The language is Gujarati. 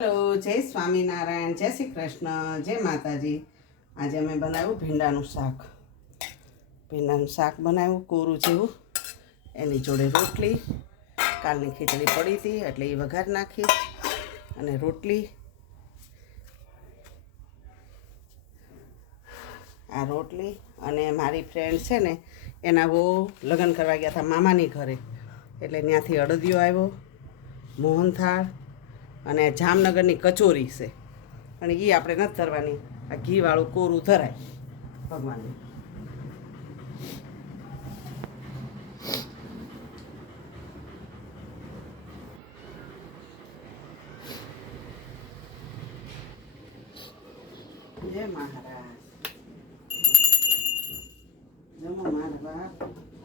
હેલો, જય સ્વામિનારાયણ, જય શ્રી કૃષ્ણ, જય માતાજી. આજે અમે બનાવ્યું ભીંડાનું શાક. ભીંડાનું શાક બનાવ્યું કોરું જેવું, એની જોડે રોટલી. કાલની ખીચડી પડી હતી એટલે એ વઘાર નાખી અને રોટલી. આ રોટલી અને મારી ફ્રેન્ડ છે ને એના બહુ લગ્ન કરવા ગયા હતા મામાની ઘરે, એટલે ત્યાંથી અડદિયો આવ્યો, મોહનથાળ અને જામનગરની કચોરી છે. અને એ આપણે નથી ધરવાની, આ ઘીવાળું કોરું ધરાય ભગવાનને. જય મહારાજ. જમો મારા બાપ.